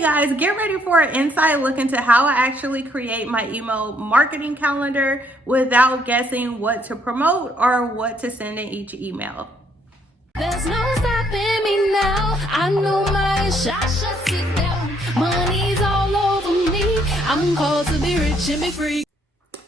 Hey guys, get ready for an inside look into how I actually create my email marketing calendar without guessing what to promote or what to send in each email. There's no stopping me now. I know my shot should sit down. Money's all over me. I'm called to be rich and be free.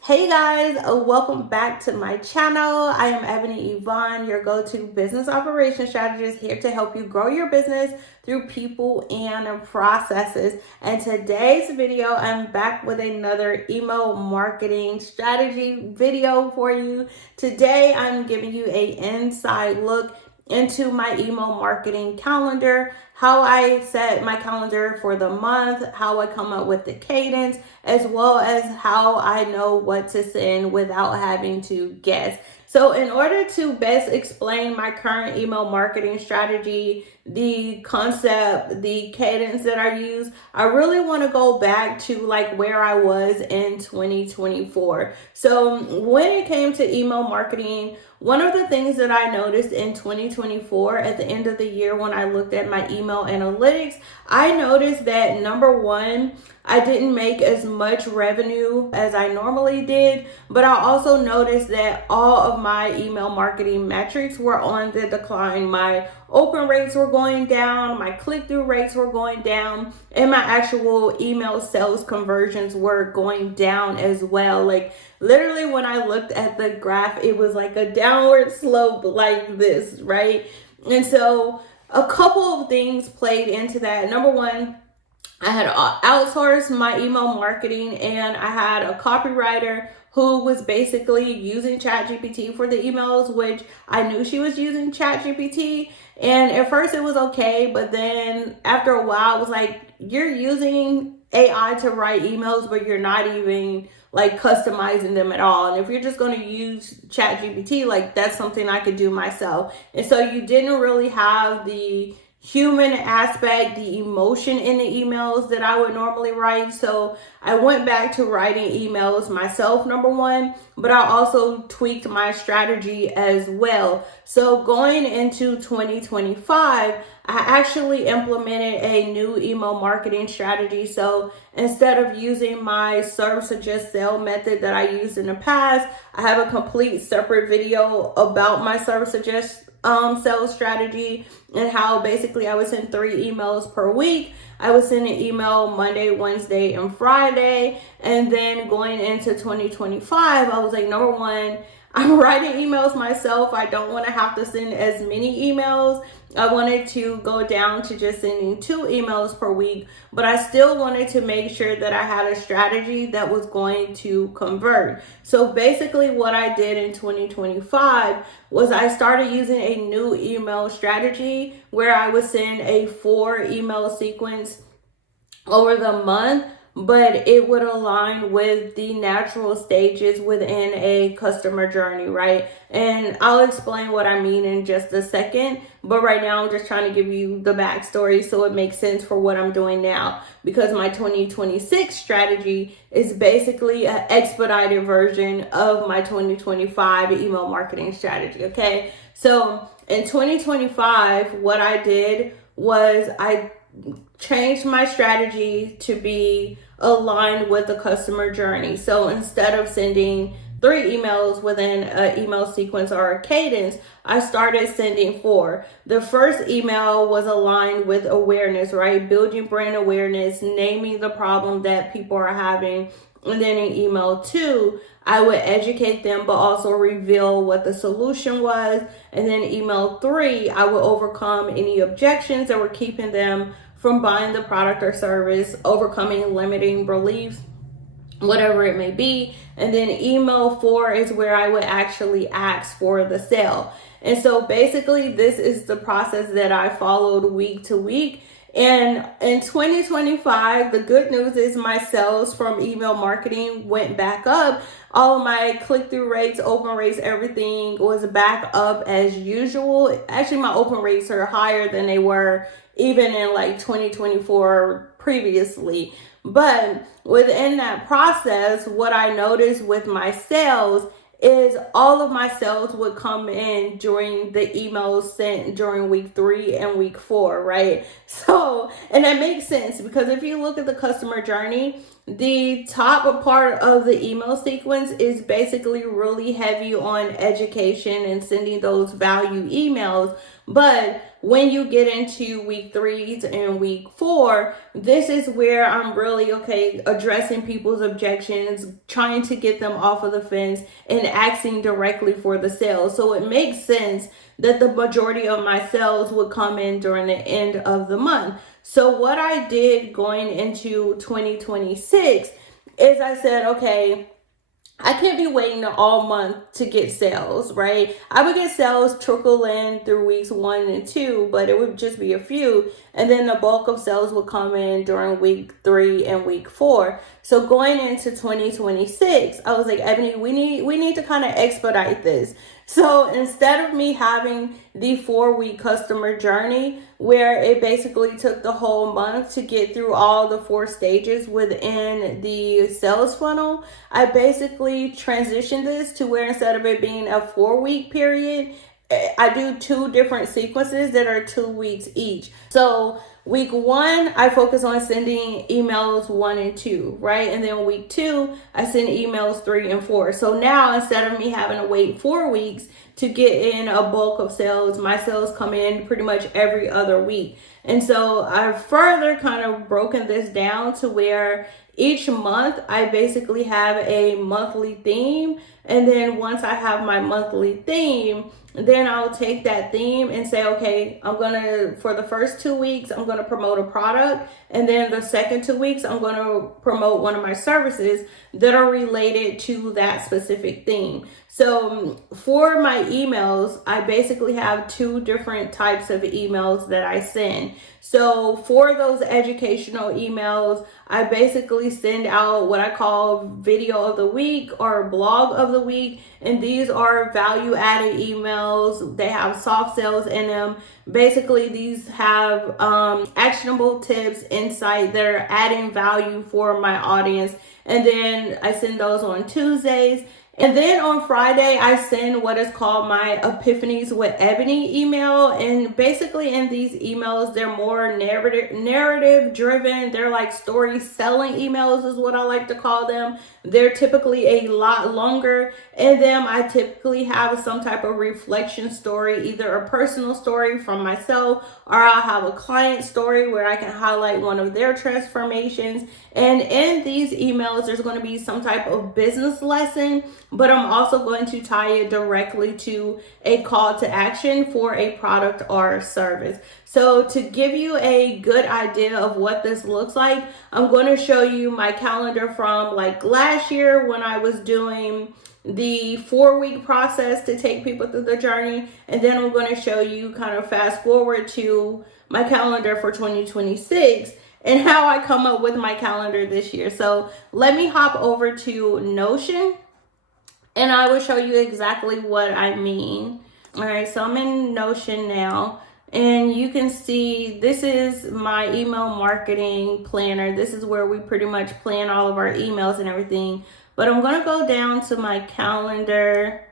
Hey guys, welcome back to my channel. I am Ebony Evaughn, your go-to business operations strategist, here to help you grow your business through people and processes. And today's video, I'm back with another email marketing strategy video for you. Today, I'm giving you an inside look into my email marketing calendar, how I set my calendar for the month, how I come up with the cadence, as well as how I know what to send without having to guess. So in order to best explain my current email marketing strategy, the concept, the cadence that I use, I really want to go back to like where I was in 2024. So when it came to email marketing, one of the things that I noticed in 2024 at the end of the year when I looked at my email analytics, I noticed that number one, I didn't make as much revenue as I normally did, but I also noticed that all of my email marketing metrics were on the decline. My open rates were going down, my click-through rates were going down, and my actual email sales conversions were going down as well. Like literally when I looked at the graph, it was like a downward slope like this, right? And so a couple of things played into that. Number one, I had outsourced my email marketing, and I had a copywriter who was basically using ChatGPT for the emails, which I knew she was using ChatGPT. And at first it was okay, but then after a while, it was like, you're using AI to write emails, but you're not even like customizing them at all. And if you're just going to use ChatGPT, like that's something I could do myself. And so you didn't really have the human aspect, the emotion in the emails that I would normally write. So I went back to writing emails myself, number one, but I also tweaked my strategy as well. So going into 2025, I actually implemented a new email marketing strategy. So instead of using my serve, suggest, sell method that I used in the past, I have a complete separate video about my serve, suggest, sales strategy, and how basically I would send 3 emails per week. I would send an email Monday, Wednesday, and Friday. And then going into 2025, I was like, number one, I'm writing emails myself. I don't want to have to send as many emails. I wanted to go down to just sending 2 emails per week, but I still wanted to make sure that I had a strategy that was going to convert. So basically what I did in 2025 was I started using a new email strategy where I would send a 4 email sequence over the month, but it would align with the natural stages within a customer journey, right? And I'll explain what I mean in just a second, but right now I'm just trying to give you the backstory so it makes sense for what I'm doing now, because my 2026 strategy is basically an expedited version of my 2025 email marketing strategy, okay? So in 2025, what I did was I changed my strategy to be aligned with the customer journey. So instead of sending 3 emails within an email sequence or a cadence, I started sending 4. The first email was aligned with awareness, right? Building brand awareness, naming the problem that people are having. And then in email 2, I would educate them, but also reveal what the solution was. And then email 3, I would overcome any objections that were keeping them from buying the product or service, overcoming limiting beliefs, whatever it may be. And then email 4 is where I would actually ask for the sale. And so basically this is the process that I followed week to week. And in 2025, the good news is my sales from email marketing went back up. All of my click-through rates, open rates, everything was back up as usual. Actually, my open rates are higher than they were even in like 2024 previously. But within that process, what I noticed with my sales is all of my sales would come in during the emails sent during week 3 and week 4, right? So, and that makes sense because if you look at the customer journey, the top part of the email sequence is basically really heavy on education and sending those value emails. But when you get into week 3 and week 4, this is where I'm really, addressing people's objections, trying to get them off of the fence and asking directly for the sales. So it makes sense that the majority of my sales would come in during the end of the month. So what I did going into 2026 is I said, okay, I can't be waiting all month to get sales, right? I would get sales trickle in through weeks 1 and 2, but it would just be a few. And then the bulk of sales would come in during week 3 and week 4. So going into 2026, I was like, Ebony, we need to kind of expedite this. So instead of me having the 4-week customer journey where it basically took the whole month to get through all the 4 stages within the sales funnel, I basically transitioned this to where instead of it being a 4-week period, I do 2 different sequences that are 2 weeks each. So week 1, I focus on sending emails 1 and 2, right? And then week 2, I send emails 3 and 4. So now instead of me having to wait 4 weeks to get in a bulk of sales, my sales come in pretty much every other week. And so I've further kind of broken this down to where each month I basically have a monthly theme. And then once I have my monthly theme, then I'll take that theme and say, okay, for the first 2 weeks, I'm going to promote a product. And then the second 2 weeks, I'm going to promote one of my services that are related to that specific theme. So for my emails, I basically have 2 different types of emails that I send. So for those educational emails, I basically send out what I call video of the week or blog of the week. And these are value added emails. They have soft sales in them. Basically, these have actionable tips, insight that are adding value for my audience. And then I send those on Tuesdays. And then on Friday, I send what is called my Epiphanies with Ebony email. And basically in these emails, they're more narrative driven. They're like story selling emails is what I like to call them. They're typically a lot longer. In them, I typically have some type of reflection story, either a personal story from myself, or I'll have a client story where I can highlight one of their transformations. And in these emails, there's going to be some type of business lesson, but I'm also going to tie it directly to a call to action for a product or service. So to give you a good idea of what this looks like, I'm going to show you my calendar from like last year when I was doing the 4-week process to take people through the journey. And then I'm going to show you kind of fast forward to my calendar for 2026 and how I come up with my calendar this year. So let me hop over to Notion and I will show you exactly what I mean. All right, so I'm in Notion now. And you can see this is my email marketing planner. This is where we pretty much plan all of our emails and everything. But I'm going to go down to my calendar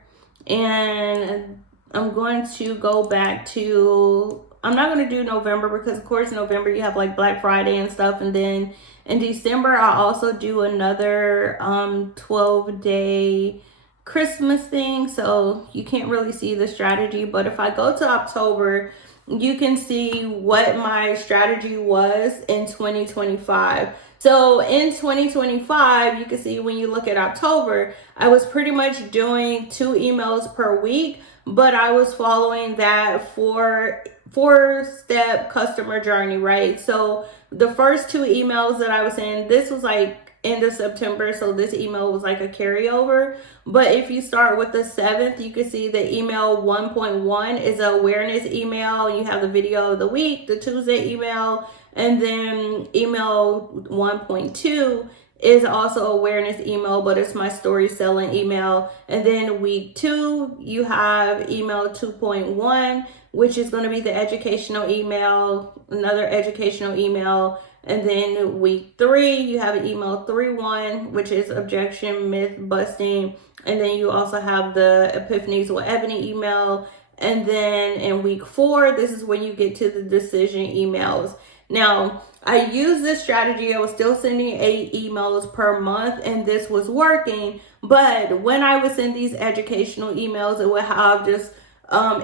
and I'm going to go back to, I'm not going to do November because of course November you have like Black Friday and stuff. And then in December, I'll also do another 12-day Christmas thing. So you can't really see the strategy. But if I go to October, you can see what my strategy was in 2025. So in 2025, you can see when you look at October, I was pretty much doing 2 emails per week, but I was following that 4-step customer journey, right? So the first 2 emails that I was sending, this was like end of September, so this email was like a carryover. But if you start with the 7th, you can see the email 1.1 is an awareness email. You have the video of the week, the Tuesday email, and then email 1.2 is also awareness email, but it's my story selling email. And then week 2, you have email 2.1, which is going to be the educational email, another educational email. And then week 3, you have an email 3-1, which is objection, myth busting. And then you also have the Epiphanies with Ebony email. And then in week 4, this is when you get to the decision emails. Now, I used this strategy. I was still sending 8 emails per month, and this was working. But when I would send these educational emails, it would have just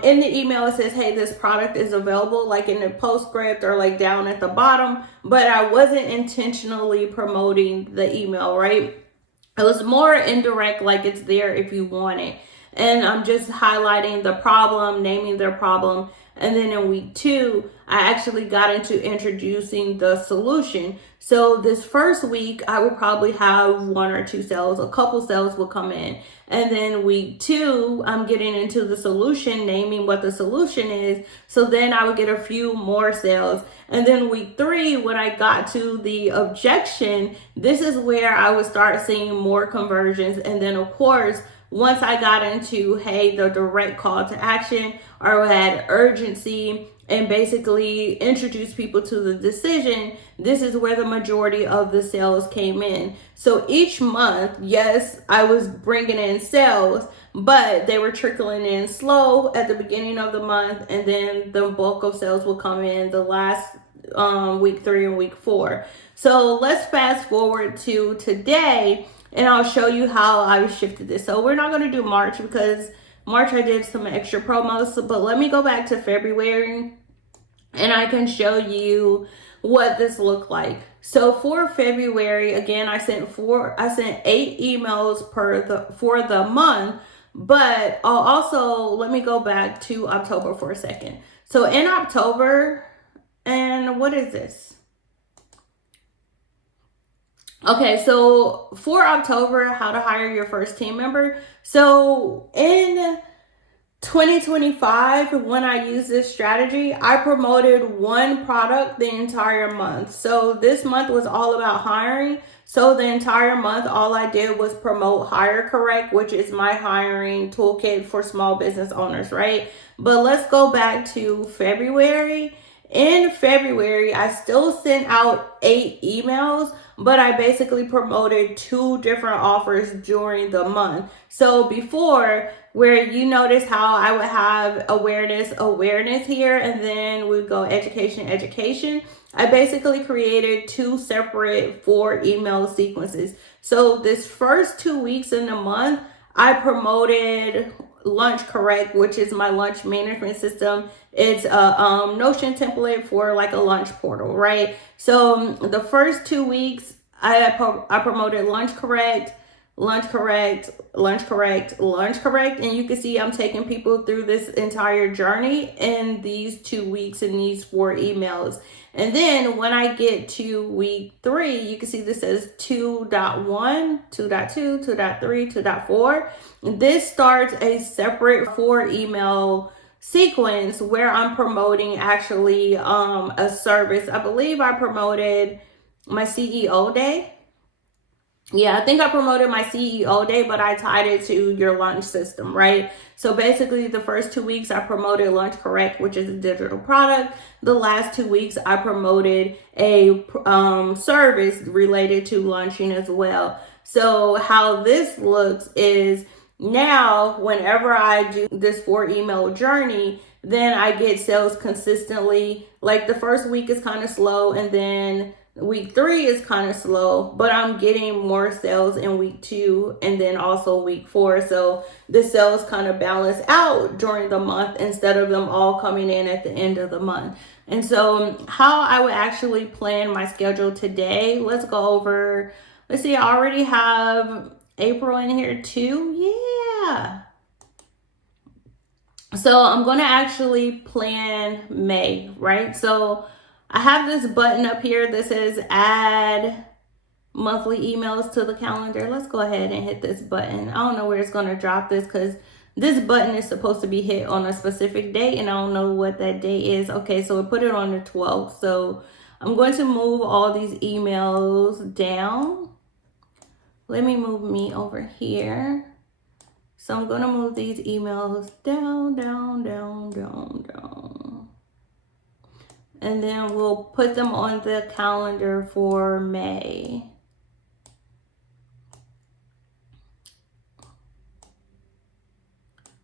in the email, it says, hey, this product is available, like in the postscript or like down at the bottom. But I wasn't intentionally promoting the email, right? It was more indirect, like it's there if you want it. And I'm just highlighting the problem, naming their problem. And then in week 2, I actually got into introducing the solution. So this first week, I would probably have 1 or 2 sales, a couple sales will come in. And then week 2, I'm getting into the solution, naming what the solution is. So then I would get a few more sales. And then week 3, when I got to the objection, this is where I would start seeing more conversions. And then of course, once I got into, hey, the direct call to action, or had urgency, and basically introduce people to the decision, this is where the majority of the sales came in. So each month, yes, I was bringing in sales, but they were trickling in slow at the beginning of the month, and then the bulk of sales will come in the last week 3 and week 4. So let's fast forward to today, and I'll show you how I shifted this. So we're not going to do March because March I did some extra promos, but let me go back to February and I can show you what this looked like. So for February, again, I sent 8 emails for the month, but I'll also, let me go back to October for a second. So in October, and what is this? Okay, so for October, how to hire your first team member. So in 2025, when I used this strategy, I promoted 1 product the entire month. So this month was all about hiring. So the entire month, all I did was promote Hire Correct, which is my hiring toolkit for small business owners, right? But let's go back to February. In February, I still sent out 8 emails, but I basically promoted 2 different offers during the month. So before, where you notice how I would have awareness here, and then we'd go education, I basically created 2 separate 4 email sequences. So this first 2 weeks in the month, I promoted Lunch Correct, which is my lunch management system. It's a Notion template for like a lunch portal, right? So the first 2 weeks, I promoted Lunch Correct, and you can see I'm taking people through this entire journey in these 2 weeks in these 4 emails. And then when I get to week 3, you can see this says 2.1, 2.2, 2.3, 2.4. This starts a separate 4 email sequence where I'm promoting actually a service. I believe I promoted my CEO day. Yeah, I think I promoted my CEO day, but I tied it to your lunch system, right? So basically the first 2 weeks I promoted Lunch Correct, which is a digital product. The last 2 weeks I promoted a service related to lunching as well. So how this looks is now whenever I do this 4 email journey, then I get sales consistently. Like the first week is kind of slow, and then week 3 is kind of slow, but I'm getting more sales in week 2 and then also week 4. So the sales kind of balance out during the month instead of them all coming in at the end of the month. And so how I would actually plan my schedule today, let's go over, let's see, I already have April in here too. Yeah. So I'm going to actually plan May, right? So I have this button up here that says add monthly emails to the calendar. Let's go ahead and hit this button. I don't know where it's going to drop this because this button is supposed to be hit on a specific date and I don't know what that date is. Okay, so we put it on the 12th. So I'm going to move all these emails down. Let me move me over here. So I'm going to move these emails down. and then we'll put them on the calendar for May.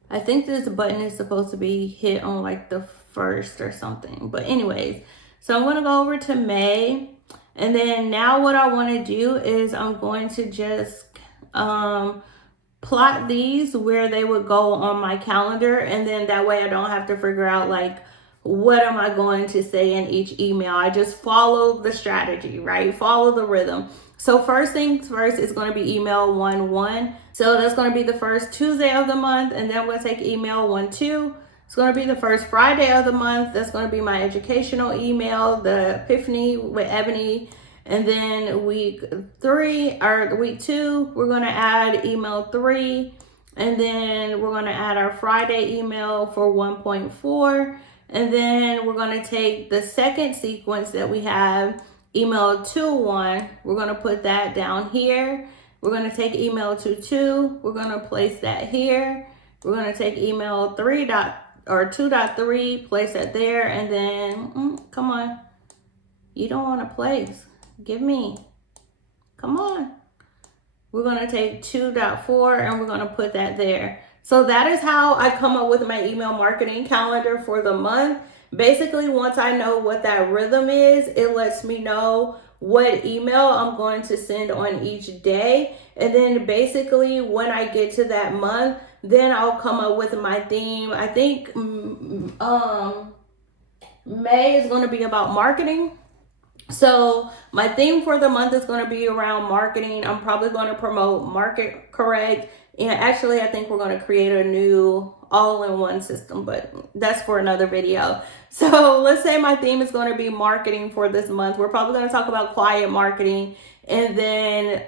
I think this button is supposed to be hit on like the 1st or something. But anyways, so I'm going to go over to May. And then now what I want to do is I'm going to just plot these where they would go on my calendar. And then that way I don't have to figure out like, what am I going to say in each email? I just follow the strategy, right? Follow the rhythm. So first things first is going to be email 1-1. So that's going to be the first Tuesday of the month. And then we'll take email 1-2. It's going to be the first Friday of the month. That's going to be my educational email, the Epiphany with Ebony. And then week 2, we're going to add email 3. And then we're going to add our Friday email for 1.4. And then we're going to take the second sequence that we have, email 2-1. We're going to put that down here. We're going to take email 2-2. We're going to place that here. We're going to take email 2.3, place that there. And then, come on. You don't want to place. Give me. Come on. We're going to take 2.4 and we're going to put that there. So that is how I come up with my email marketing calendar for the month. Basically, once I know what that rhythm is, it lets me know what email I'm going to send on each day. And then basically when I get to that month, then I'll come up with my theme. I think May is going to be about marketing. So my theme for the month is going to be around marketing. I'm probably going to promote Market Correct. And actually, I think we're going to create a new all-in-one system, but that's for another video. So let's say my theme is going to be marketing for this month. We're probably going to talk about quiet marketing. And then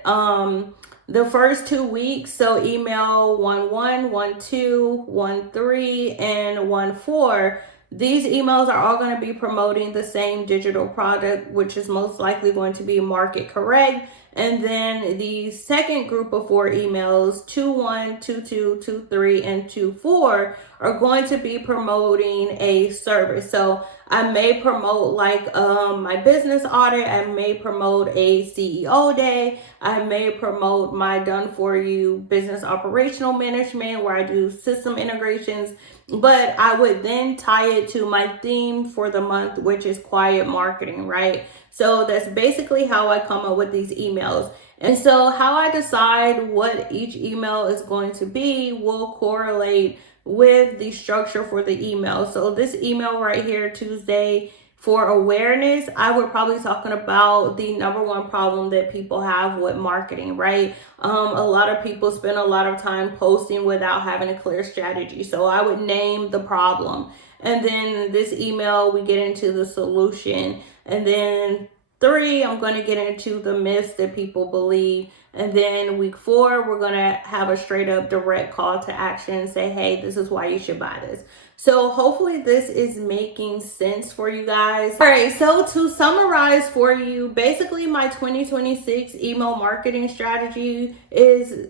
the first 2 weeks, so email 1-1, 1-2, 1-3, and 1-4. These emails are all going to be promoting the same digital product, which is most likely going to be Market Correct. And then the second group of 4 emails, 2-1, 2-2, 2-3, and 2-4, are going to be promoting a service. So I may promote like my business audit. I may promote a CEO day. I may promote my done for you business operational management where I do system integrations. But I would then tie it to my theme for the month, which is quiet marketing, right? So that's basically how I come up with these emails. And so how I decide what each email is going to be will correlate with the structure for the email. So this email right here, Tuesday for awareness, I would probably talking about the #1 problem that people have with marketing, right? A lot of people spend a lot of time posting without having a clear strategy. So I would name the problem. And then this email, we get into the solution. And then 3, I'm going to get into the myths that people believe. And then week 4, we're going to have a straight up direct call to action and say, hey, this is why you should buy this. So hopefully this is making sense for you guys. All right, so to summarize for you, basically my 2026 email marketing strategy is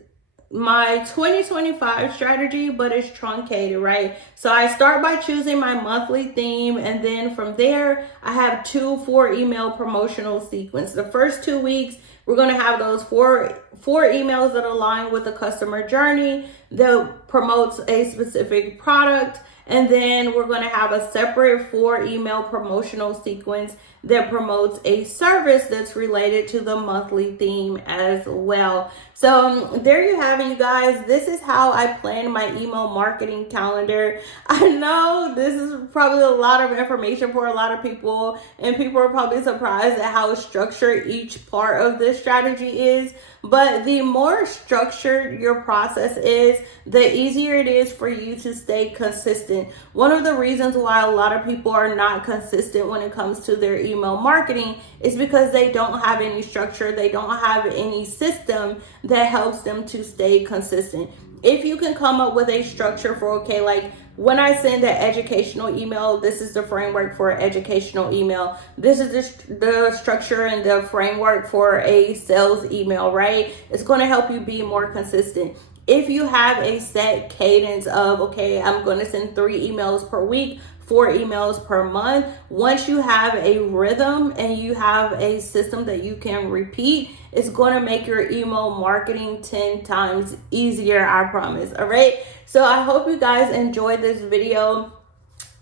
my 2025 strategy, but it's truncated, right? So I start by choosing my monthly theme, and then from there I have 2 4 email promotional sequence. The first 2 weeks we're going to have those four emails that align with the customer journey that promotes a specific product. And then we're going to have a separate 4 email promotional sequence that promotes a service that's related to the monthly theme as well. So there you have it, you guys. This is how I plan my email marketing calendar. I know this is probably a lot of information for a lot of people, and people are probably surprised at how structured each part of this strategy is. But the more structured your process is, the easier it is for you to stay consistent. One of the reasons why a lot of people are not consistent when it comes to their email marketing is because they don't have any structure. They don't have any system that helps them to stay consistent. If you can come up with a structure for, okay, like when I send an educational email, this is the framework for an educational email. This is the structure and the framework for a sales email, right? It's going to help you be more consistent. If you have a set cadence of, okay, I'm going to send 3 emails per week 4 emails per month. Once you have a rhythm and you have a system that you can repeat, it's going to make your email marketing 10 times easier, I promise. All right. So I hope you guys enjoyed this video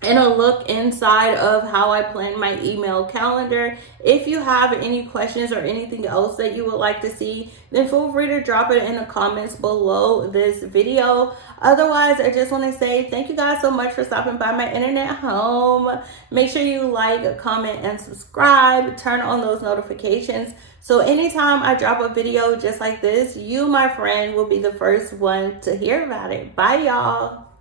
and a look inside of how I plan my email calendar. If you have any questions or anything else that you would like to see, then feel free to drop it in the comments below this video. Otherwise, I just want to say thank you guys so much for stopping by my internet home. Make sure you like, comment, and subscribe. Turn on those notifications, so anytime I drop a video just like this, you, my friend, will be the first one to hear about it. Bye, y'all.